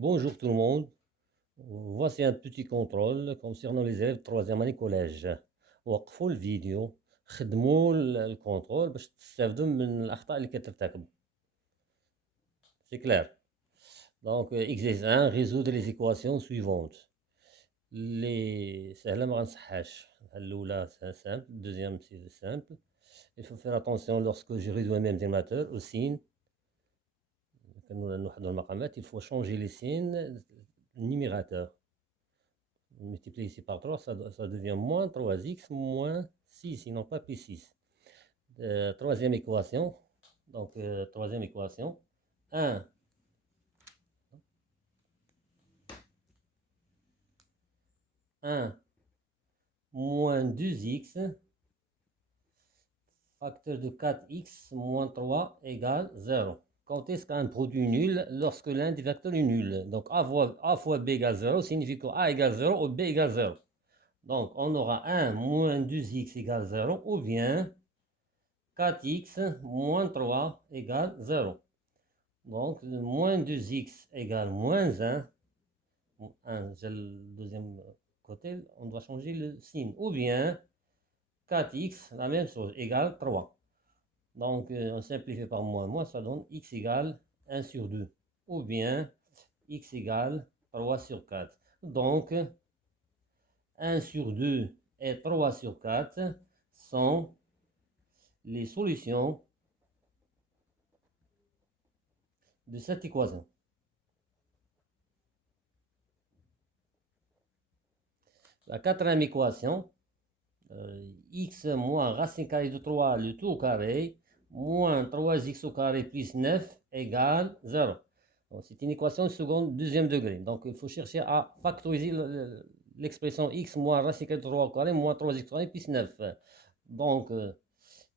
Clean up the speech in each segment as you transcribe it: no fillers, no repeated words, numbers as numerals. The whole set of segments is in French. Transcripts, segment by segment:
Bonjour tout le monde. Voici un petit contrôle concernant les élèves de troisième année collège. وقفوا الفيديو خدموا الكونترول باش تستافدوا من الأخطاء اللي كترتكب. C'est clair. Donc exercice 1, résoudre les équations suivantes. Les سهلة ما غنصحاش. الأولى c'est simple, deuxième c'est simple. Il faut faire attention lorsque je réduis un même dénominateur au signe. كنوحدوا المقامات, il faut changer les signes numérateurs. Multiplié ici par 3, ça devient moins 3x moins 6, et non pas P6. Troisième équation, donc troisième équation, 1 moins 2x, facteur de 4x moins 3 égale 0. Quand est-ce qu'un produit est nul? Lorsque l'un des facteurs est nul. Donc A fois B égale 0 signifie que A égale 0 ou B égale 0. Donc on aura 1 moins 2x égale 0 ou bien 4x moins 3 égale 0. Donc, moins 2x égale moins 1. 1, j'ai le deuxième côté, on doit changer le signe. Ou bien 4x, la même chose, égale 3. Donc, on simplifie par moins, ça donne x égale 1 sur 2. Ou bien x égale 3 sur 4. Donc, 1 sur 2 et 3 sur 4 sont les solutions de cette équation. La quatrième équation, x moins racine carrée de 3 le tout au carré, moins 3x au carré plus 9 égale 0. C'est une équation de second, deuxième degré. Donc il faut chercher à factoriser l'expression x moins racine carrée de 3 au carré, moins 3x au carré plus 9. Donc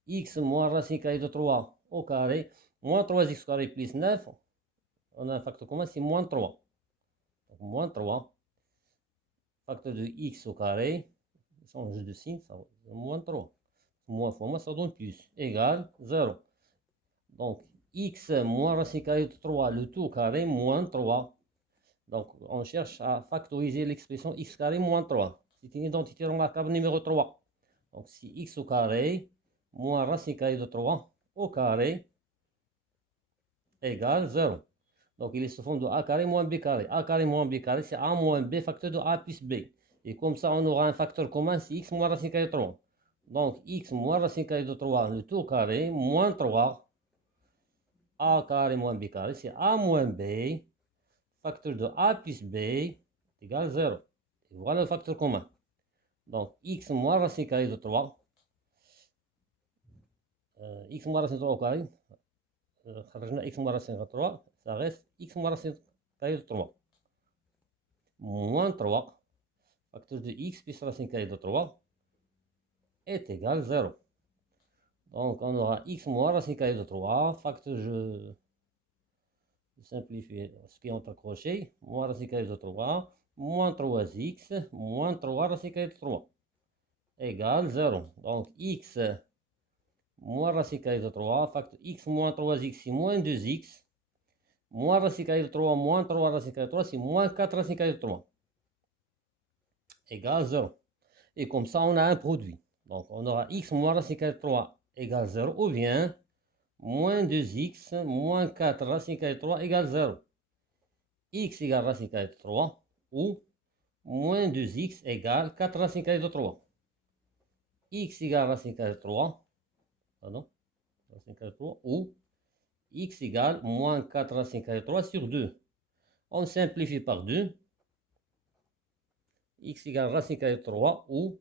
x moins racine carrée de 3 au carré, moins 3x au carré plus 9, on a un facteur commun, c'est moins 3. Donc moins 3, facteur de x au carré, change de signe, ça va moins 3. Moins fois moins, ça donne plus, égal 0. Donc, x moins racine carrée de 3, le tout au carré, moins 3. Donc, on cherche à factoriser l'expression x carré moins 3. C'est une identité remarquable numéro 3. Donc, si x au carré moins racine carrée de 3 au carré égale 0. Donc, il est sous forme de a carré moins b carré. A carré moins b carré, c'est a moins b facteur de a plus b. Et comme ça, on aura un facteur commun, c'est x moins racine carrée de 3. Donc, x moins racine carrée de 3, le tout au carré, moins 3, a carré moins b carré, c'est a moins b, facteur de a plus b, égale 0. Et voilà le facteur commun. Donc, x moins racine carrée de 3, x moins racine de 3 au carré, x moins racine de 3, ça reste x moins racine carrée de 3. Moins 3, facteur de x plus racine carrée de 3, est égal 0. Donc, on aura x moins racine carrée de 3, facteur, je simplifie ce qui est entre crochets, moins racine carrée de 3, moins 3x, moins 3 racine carrée de 3, égale 0. Donc, x moins racine carrée de 3, facteur x moins 3x, c'est moins 2x, moins racine carrée de 3, moins 3 racine carrée de 3, c'est moins 4 racine carrée de 3, égale 0. Et comme ça, on a un produit. Donc, on aura x moins racine carrée de 3 égale 0, ou bien moins 2x moins 4 racine carrée de 3 égale 0. X égale racine carrée de 3, ou moins 2x égale 4 racine carrée de 3. X égale racine carrée de 3, pardon, racine carrée de 3, ou x égale moins 4 racine carrée de 3 sur 2. On simplifie par 2. X égale racine carrée de 3, ou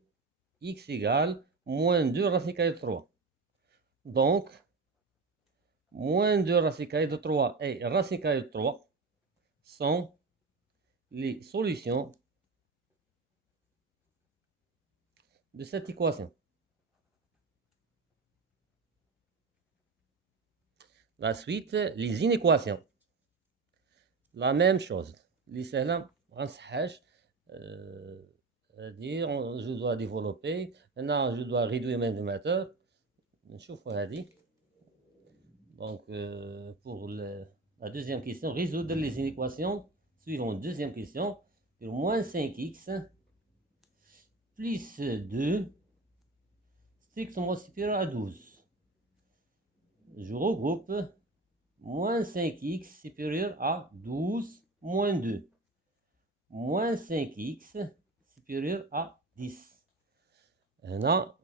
x égale moins 2 racine carrée de 3. Donc, moins 2 racine carrée de 3 et racine carrée de 3 sont les solutions de cette équation. La suite, les inéquations. La même chose. Les سهلة ما نصحاش dire je dois développer. Maintenant, je dois réduire mes dénominateurs. نشوفوا هذه. Donc, pour la deuxième question, résoudre les inéquations Suivons deuxième question. Moins 5x plus 2 strictement supérieur à 12. Je regroupe moins 5x supérieur à 12 moins 2. Moins 5x supérieur à 10. هنا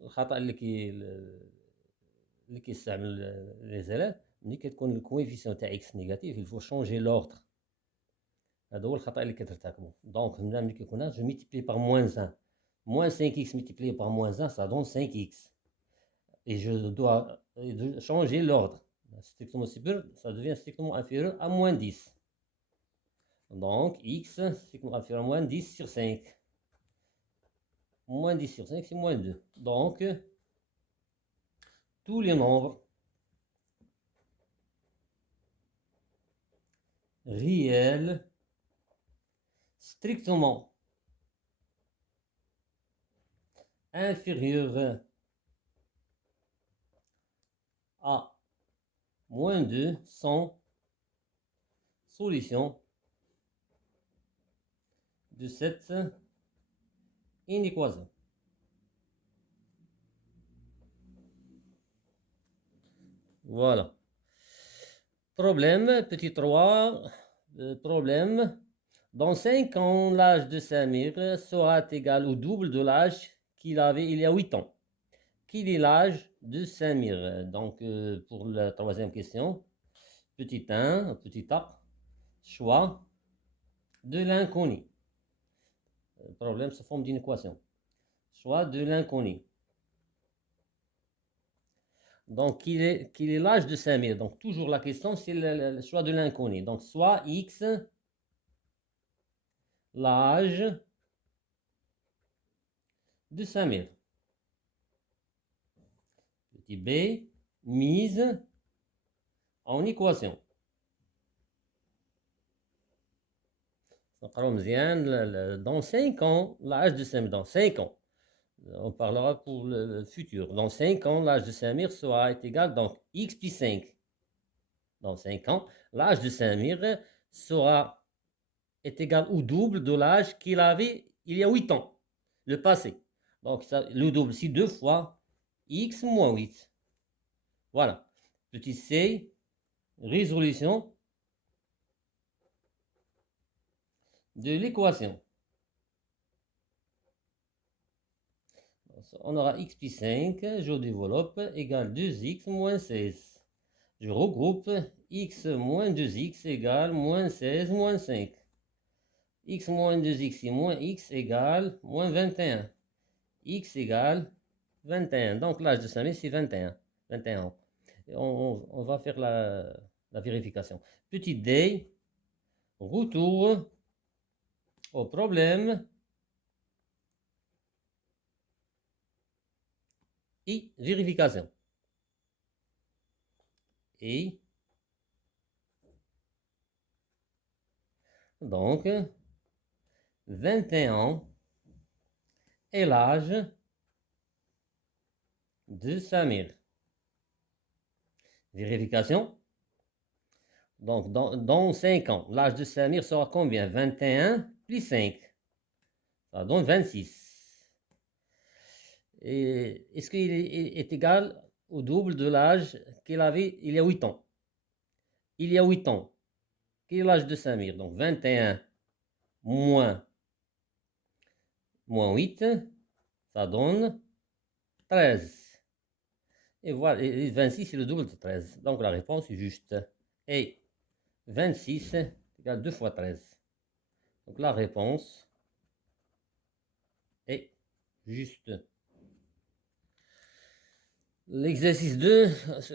الخطأ اللي كيستعمل لي زيلاف ملي كتكون الكويفيسيون تاع اكس نيجاتيف il faut changer l'ordre. هذا هو الخطأ اللي كترتكبو. دونك هنا ملي كيكون هذا جو multiplie par moins 1. Moins 5x multiplié par moins 1, ça donne 5x. Et je dois changer l'ordre. Strictement supérieur, ça devient strictement inférieur à moins 10. Donc, x strictement inférieur à moins 10 sur 5. Moins 10 sur 5, c'est moins 2. Donc, tous les nombres réels strictement inférieurs à moins 2 sont solutions de cette inéquation. Voilà. Problème, petit 3. Problème. Dans 5 ans, l'âge de Samir sera égal au double de l'âge qu'il avait il y a 8 ans. Quel est l'âge de Samir? Donc, pour la troisième question, petit 1, petit A, choix de l'inconnu. Le problème sous forme d'une équation. Choix de l'inconnu. Donc, quel est l'âge de Samir? Donc, toujours la question, c'est le choix de l'inconnu. Donc, soit X, l'âge de Samir. Petit B, mise en équation. Dans 5 ans, l'âge de Samir, dans 5 ans, on parlera pour le futur. Dans 5 ans, l'âge de Samir sera égal, donc x plus 5. Dans 5 ans, l'âge de Samir sera égal au double de l'âge qu'il avait il y a 8 ans, le passé. Donc, ça, le double, c'est 2 fois x moins 8. Voilà. Petit c, résolution de l'équation. On aura x plus 5, je développe, égale 2x moins 16. Je regroupe x moins 2x égale moins 16 moins 5. X moins 2x et moins x égale moins 21. X égale 21. Donc l'âge de Samir, c'est 21. 21 ans. On va faire la vérification. Petit d, retour au problème et vérification. Et donc 21 ans est l'âge de Samir. Vérification. Donc, dans 5 ans, l'âge de Samir sera combien? 21 plus 5. Ça donne 26. Et est-ce qu'il est égal au double de l'âge qu'il avait il y a 8 ans? Il y a 8 ans. Quel est l'âge de Samir? Donc, 21 moins 8, ça donne 13. Et voilà, et 26, c'est le double de 13. Donc, la réponse est juste. Et 26 égale 2 fois 13. Donc, la réponse est juste. L'exercice 2,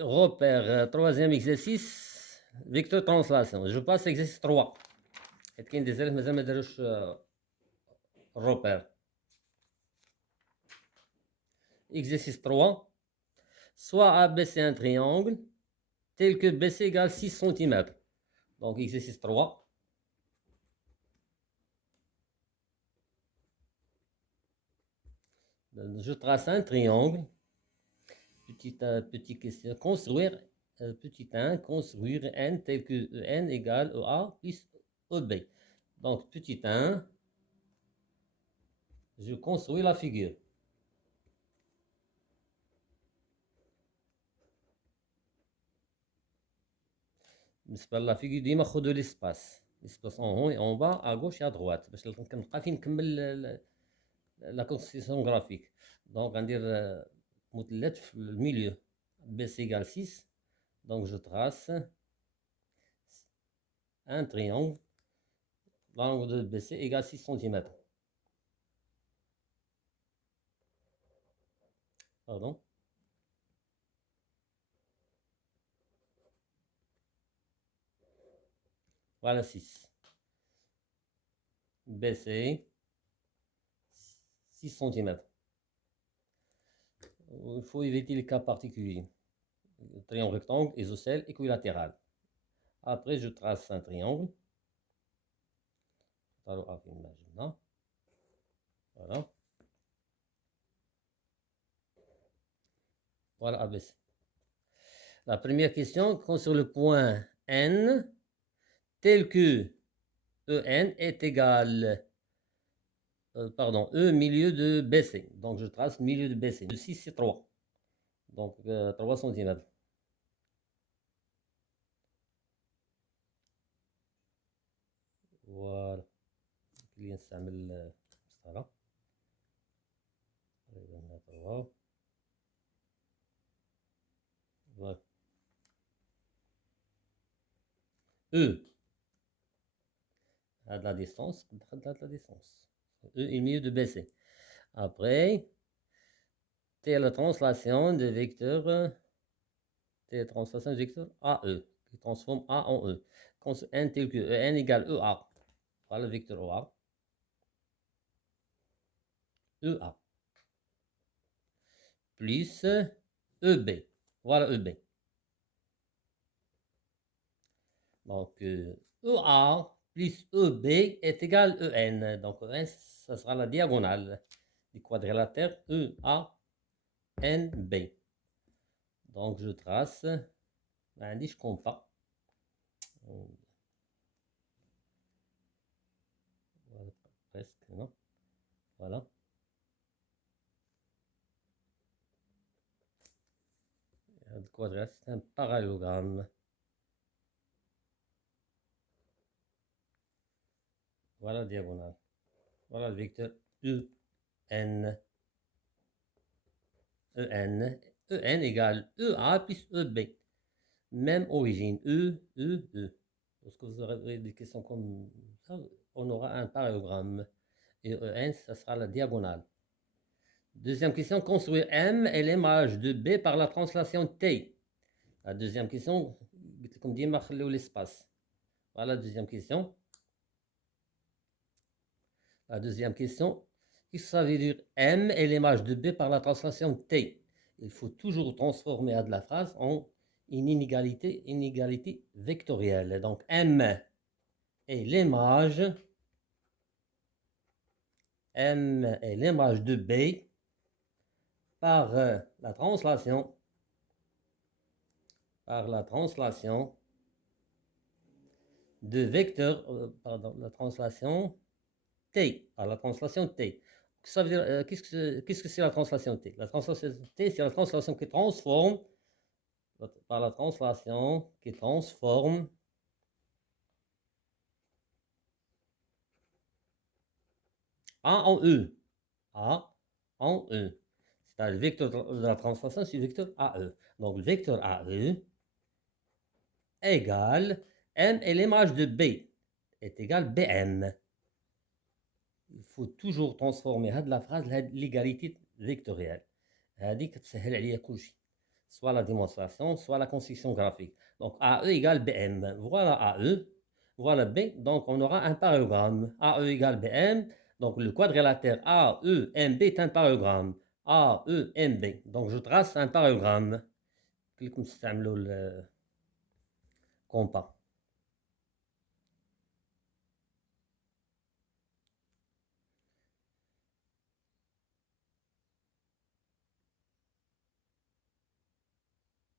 repère. Troisième exercice, vecteur translation. Je passe à l'exercice 3. Et qu'il y a des élèves, mais je repère. Exercice 3. Soit abaisser un triangle tel que BC égale 6 cm. Donc, exercice 3. Je trace un triangle. Petit question. Construire, petit 1, construire n tel que n égale EA plus EB. Donc, petit 1, je construis la figure. La figure ديما خذ de l'espace. L'espace en haut et en bas, à gauche et à droite. باش نبقى فين نكمل la construction graphique. Donc, on va dire مثلث في milieu. BC égale 6. Donc, je trace un triangle. L'angle de BC égale 6 cm. Pardon. Voilà 6. BC, 6 cm. Il faut éviter les cas particuliers. Triangle rectangle, isocèle, équilatéral. Après, je trace un triangle. Alors, voilà. Voilà ABC. La première question, quand sur le point N, tel que EN est égal, E milieu de BC. Donc, je trace milieu de BC. Le 6, c'est 3. Donc, 3 cm. Voilà. اللي نستعمل المسطرة. Voilà. E. À de la distance, la distance. E est milieu de BC. Après, c'est la translation de vecteur, AE, qui transforme A en E. Quand N tel que N égale EA. Voilà le vecteur EA. EA. Plus EB. Voilà EB. Donc, EA plus EB est égal EN. Donc, EN, ça sera la diagonale du quadrilatère EANB. Donc, je trace. Je compte pas. Voilà, presque, non? Voilà. Le quadrilatère, c'est un parallélogramme. Voilà la diagonale. Voilà le vecteur EN. EN égale EA plus EB. Même origine. E. Lorsque vous aurez des questions comme ça, on aura un parallélogramme. Et EN, ça sera la diagonale. Deuxième question, construire M et l'image de B par la translation T. La deuxième question, comme dit, l'espace. Voilà la deuxième question. La deuxième question, qu'est-ce que ça veut dire M et l'image de B par la translation T? Il faut toujours transformer à de la phrase en une inégalité vectorielle. Donc M est l'image de B par la translation de vecteur, la translation T, par la translation T. Ça veut dire, qu'est-ce que c'est la translation T? La translation T, c'est la translation qui transforme, par la translation qui transforme A en E. A en E. C'est-à-dire le vecteur de la translation, c'est le vecteur AE. Donc le vecteur AE égale M et l'image de B est égal BM. Il faut toujours transformer هاد la phrase l'égalité vectorielle. هذه كتسهل عليا كلشي. Soit la démonstration, soit la construction graphique. Donc AE égale BM. Voilà AE, voilà B. Donc on aura un parallélogramme. AE égale BM. Donc le quadrilatère AEMB est un parallélogramme. AEMB. Donc je trace un parallélogramme. كلكم تستعملوا الكومبا.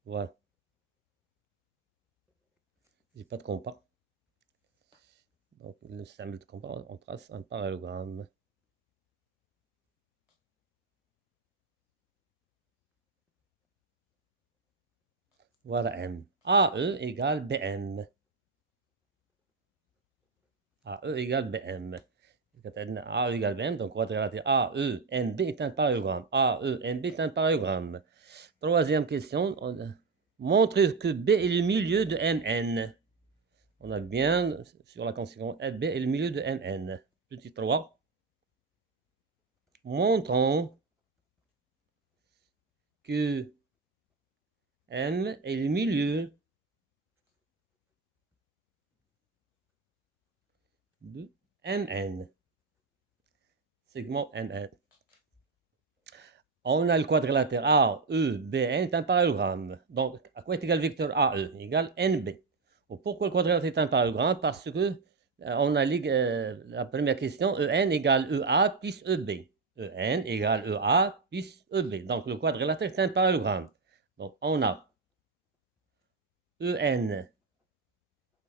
Voilà. J'ai pas de compas. Donc, le symbole de compas, on trace un parallélogramme. Voilà M. AE égale BM. AE égale BM. AE égale BM, donc quadrilatère AENB est un parallélogramme. AENB est un parallélogramme. Troisième question. Montre que B est le milieu de MN. On a bien sur la conséquence B est le milieu de MN. Petit 3. Montrons que M est le milieu de MN. Segment MN. On a le quadrilatère AEBN est un parallélogramme. Donc, à quoi est égal le vecteur AE? Égal NB. Pourquoi le quadrilatère est un parallélogramme? Parce que on a la première question, EN égale EA plus EB. EN égale EA plus EB. Donc, le quadrilatère est un parallélogramme. Donc, on a EN.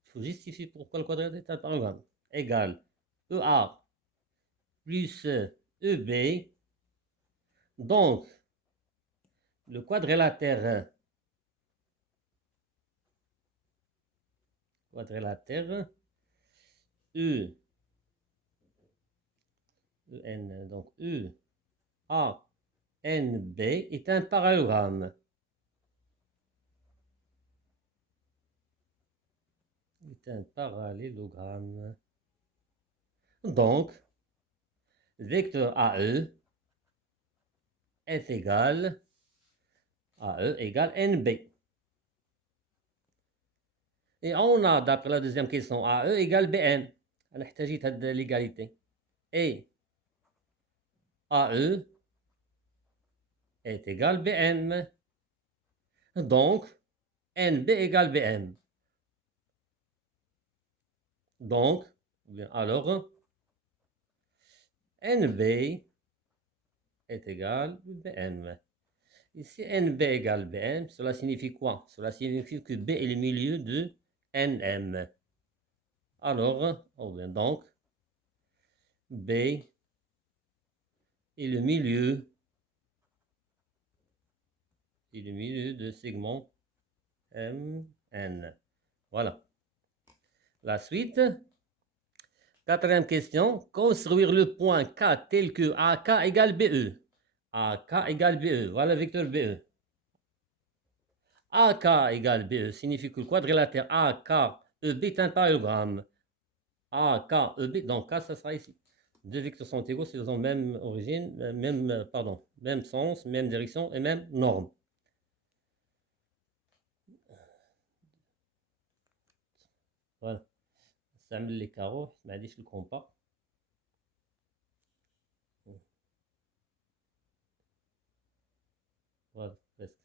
Il faut justifier pourquoi le quadrilatère est un parallélogramme. Égale EA plus EB. Donc, le quadrilatère E, EN, donc E, A, N, B est un parallélogramme. Est un parallélogramme. Donc, le vecteur AE est égal AE égale NB. Et on a, d'après la deuxième question, AE égale BN. On a besoin l'égalité. Et AE est égal BM. Donc, NB égale BM. Donc, alors, NB est égal BM. Ici, NB égale BM, cela signifie quoi? Cela signifie que B est le milieu de NM. Alors, donc, B est le milieu de segment MN. Voilà. La suite. Quatrième question. Construire le point K tel que AK égale BE. AK égale BE. Voilà le vecteur BE. AK égale BE signifie que le quadrilatère AKEB est un parallélogramme. AKEB, donc K, ça sera ici. Deux vecteurs sont égaux s'ils ont même origine, même sens, même direction et même norme. Voilà. Ça met les carreaux, je m'addiche le compas. Voilà, presque.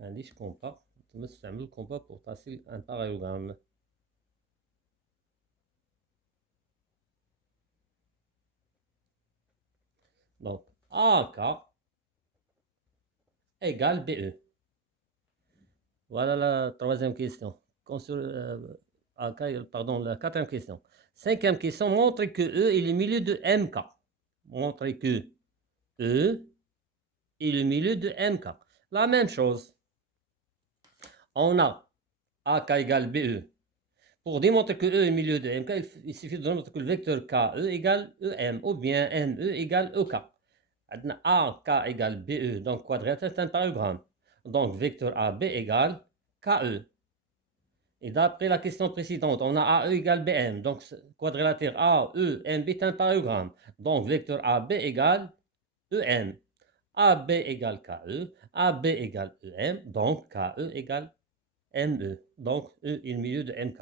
عنديش كومبا نستعمل كومبا pour tracer un parallélogramme. Donc AK égale BE. Voilà la troisième question. La quatrième question. Cinquième question, montre que E est le milieu de MK. Montre que E est le milieu de MK. La même chose. On a AK égale BE. Pour démontrer que E est le milieu de MK, il suffit de démontrer que le vecteur KE égale EM ou bien ME égale EK. AK égale BE, donc quadrilatère c'est un parallélogramme. Donc vecteur AB égale KE. Et d'après la question précédente, on a AE égale BM, donc quadrilatère AEMB est un parallélogramme. Donc vecteur AB égale EM. AB égale KE, AB égale EM, donc KE égale ME. Donc E est le milieu de MK.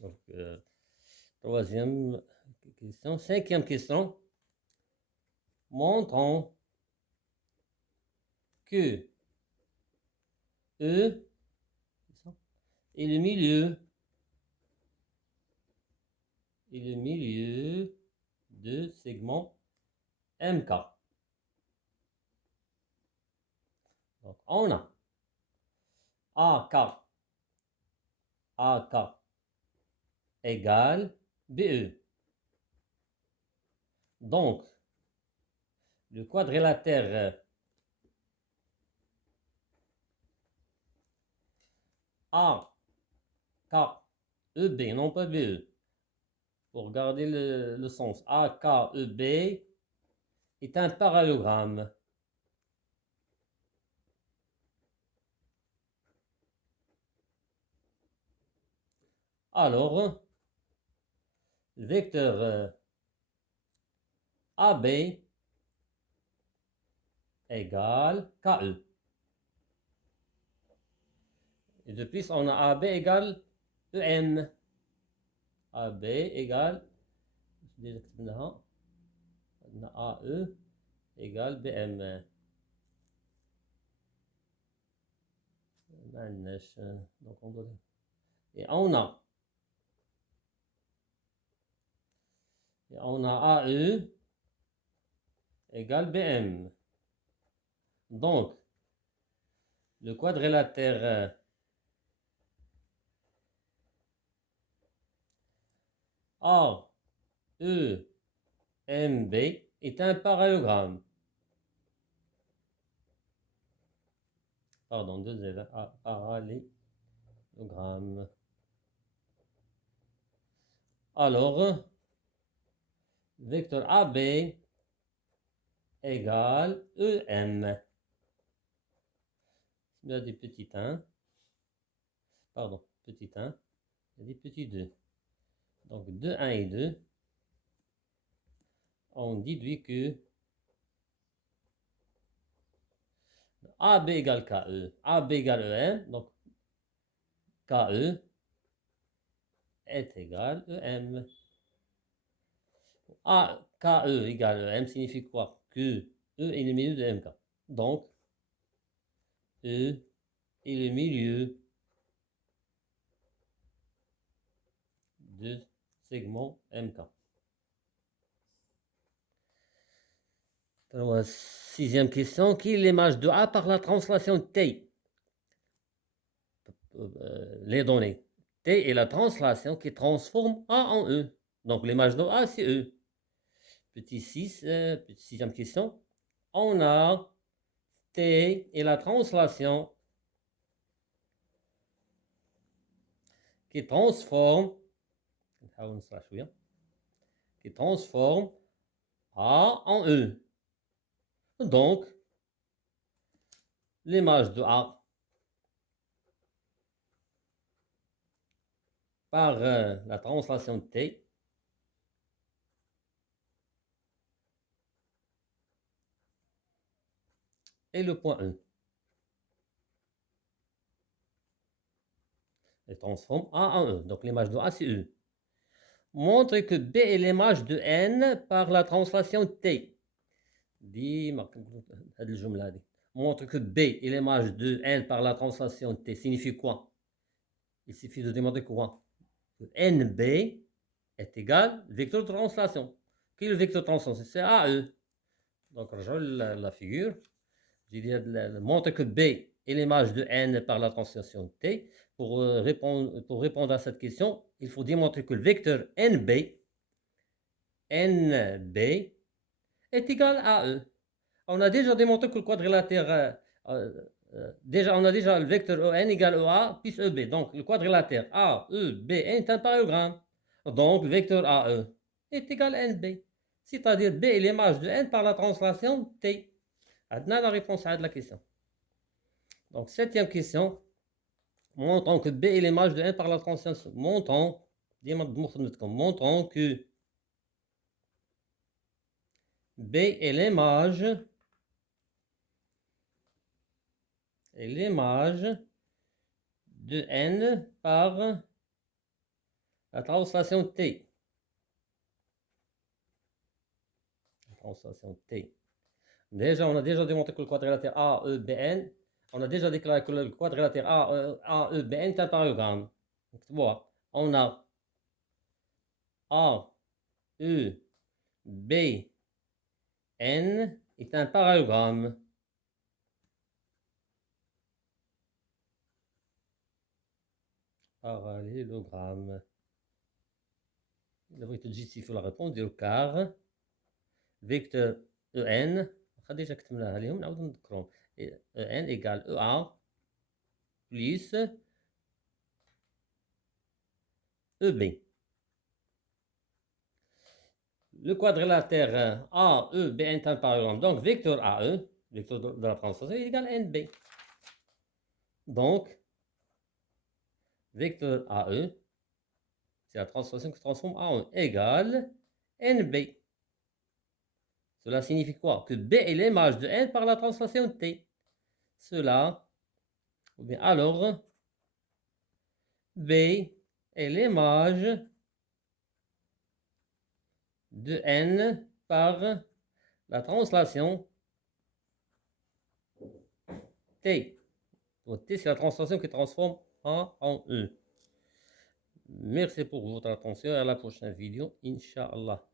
Donc, troisième question. Cinquième question. Montrons que E est le milieu de segment MK. Donc, on a AK égale BE. Donc, le quadrilatère AKEB, non pas BE, pour garder le sens, AKEB est un parallélogramme. Alors, le vecteur AB égale KE. Et de plus, on a AB égale EM. AB égale, déjà كتبناها, on a AE égale BM. Donc on doit... Et on a AE égale BM. Donc, le quadrilatère AEMB est un parallélogramme. Pardon, deux L, parallélogramme. Alors, vecteur AB égale EM. Il y a des petits 1, pardon, petit 1, il y a des petits 2. Donc, 2, 1 et 2, on déduit que AB égale KE, AB égale EM, donc KE est égal EM. KE égale EM signifie quoi? Que E est le milieu de MK. Donc, E est le milieu de segment MK. Alors, sixième question. Quelle est l'image de A par la translation T? Les données. T est la translation qui transforme A en E. Donc, l'image de A, c'est E. Petit 6, sixième question. On a T et la translation qui transforme A en E. Donc, l'image de A par la translation de T est le point E. Elle transforme A en E. Donc, l'image de A, c'est E. Montre que B est l'image de N par la translation T. Montre que B est l'image de N par la translation T. Signifie quoi? Il suffit de demander quoi? Que NB est égal au vecteur de translation. Qui est le vecteur de translation? C'est AE. Donc, je la figure. Je dis, montre que B est l'image de N par la translation T. Pour répondre à cette question, il faut démontrer que le vecteur NB est égal à E. On a déjà démontré que le quadrilatère, on a déjà le vecteur EN égale EA plus EB. Donc, le quadrilatère AEB est un parallélogramme. Donc, le vecteur AE est égal à NB. C'est-à-dire B est l'image de N par la translation T. Maintenant, la réponse à la question. Donc, septième question. Montrons que B est l'image de N par la translation. Montrons que B est l'image de N par la translation T. Déjà, on a déjà démontré que le quadrilatère AEBN, on a déjà déclaré que le quadrilatère AEBN est un parallélogramme. Donc, voilà. On a AEBN est un parallélogramme. parallélogramme. إلا بغيتو تجيستيفيو لا ريبونس ديرو كار فيكتور او ان، واخا ديجا كتبناها ليهم نعاودو نذكرهم، او ان ايكال او ا بليس او بي. Le quadrilatère AEB est un parallélogramme. Donc, vecteur AE, vecteur de la translation, est égal à NB. Donc, vecteur AE, c'est la translation qui se transforme en A1, égale NB. Cela signifie quoi? Que B est l'image de N par la translation T. Cela, ou bien alors, B est l'image de N par la translation T. Donc, T, c'est la translation qui transforme A en E. Merci pour votre attention et à la prochaine vidéo, Inch'Allah.